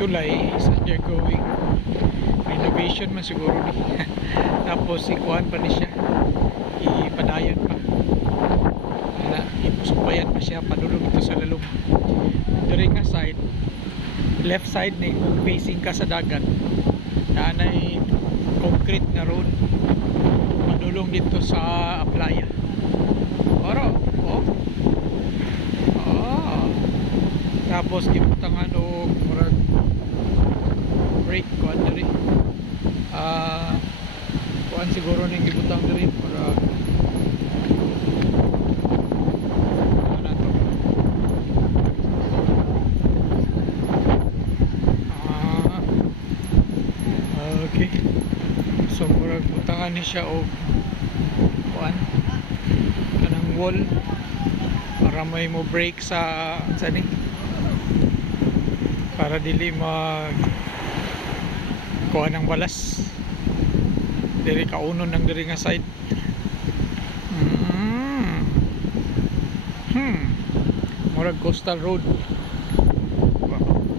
tulay is undergoing renovation man siguro ni. Tapos ikuan pa ni siya, ipadayan pa, wala, ipusupayan pa siya, padulong ito sa lalong. During nga side, left side ni, kung facing ka sa dagat, nanay concrete na road padulong dito sa playa. Oro, oh, oh. Tapos gibutangan og murag break kuan diri, kuan siguro ning gibutang diri para ano to, okay. So murag butangan ni siya og kuan kanang wall para may mo break sa ni, para dili mag kuha ng balas diri kaunon ng diri nga side. Murag coastal road.